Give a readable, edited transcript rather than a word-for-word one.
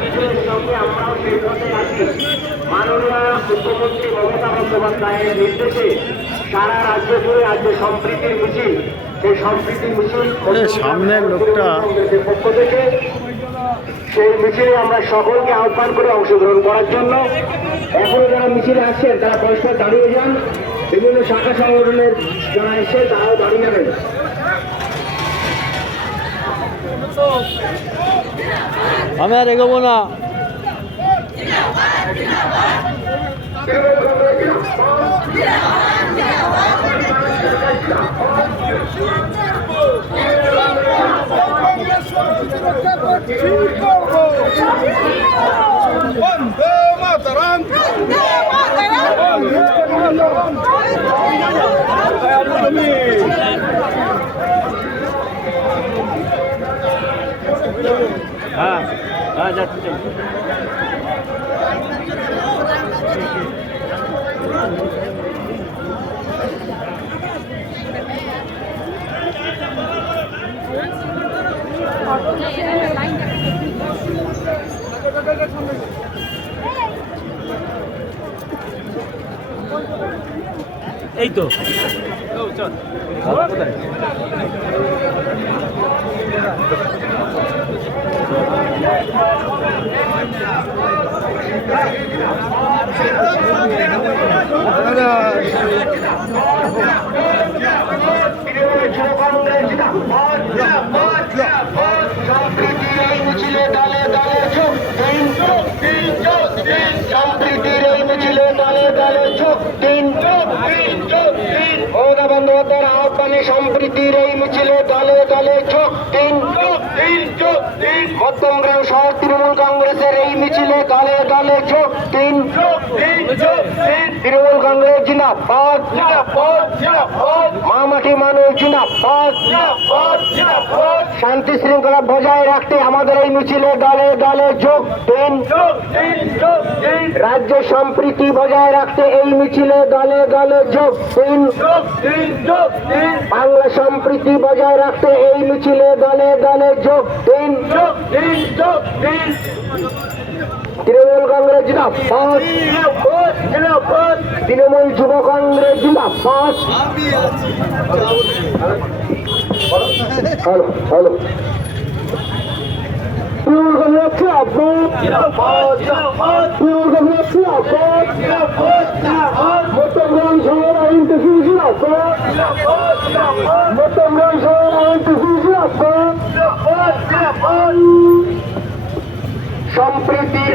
রাজ্যের সঙ্গে আমরাও সেই পথে আছি। মাননীয় মুখ্যমন্ত্রী মমতা বন্দ্যোপাধ্যায়ের নির্দেশে সারা রাজ্য জুড়ে আজ যে সম্প্রীতির মিছিল, সেই সম্প্রীতির মিছিল সামনের লোকটা পক্ষ থেকে সেই মিছিলে আমরা সকলকে আহ্বান করে অংশগ্রহণ করার জন্য। এখনো যারা মিছিলে আসছেন তারা পরিষ্কার দাঁড়িয়ে যান। বিভিন্ন শাখা সংগঠনের যারা এসে তারাও দাঁড়িয়ে যাবেন। আমি আর এগোবো না। বন্দে মাতরম, হ্যাঁ হ্যাঁ যাচ্ছি। এই তো চল মিছিলে দলে দলে যোগ দিন, সম্প্রীতির এই মিছিলে দলে দলে যোগ দিন। মমতা বন্দ্যোপাধ্যায়ের আহ্বানে সম্প্রীতির এই মিছিলে দলে দলে যোগ দিন। মধ্যমগ্রাম শহর তৃণমূল কংগ্রেসের এই মিছিলে দলে দলে যোগ দিন। তৃণমূল কংগ্রেস জিন্দাবাদ, মামাটি মানুষ জিন্দাবাদ। শান্তি শৃঙ্খলা বজায় রাখতে আমাদের এই মিছিলে দলে দলে যোগ দিন। রাজ্য সম্প্রীতি বজায় রাখতে এই মিছিলে দলে দলে যোগ দিন। বাংলা সম্প্রীতি বজায় রাখতে এই মিছিলে দলে দলে যোগ দিন। তৃণমূল কংগ্রেস জিন্দাবাদ, তৃণমূল যুব কংগ্রেস জিন্দাবাদ। হ্যালো হ্যালো তৃণমূল কংগ্রেস জিন্দাবাদ, তৃণমূল কংগ্রেস জিন্দাবাদ। মধ্যমগ্রাম শহর আইন তহসিল জিন্দাবাদ, মধ্যমগ্রাম শহর আইন তহসিল জিন্দাবাদ। সম্প্রীতির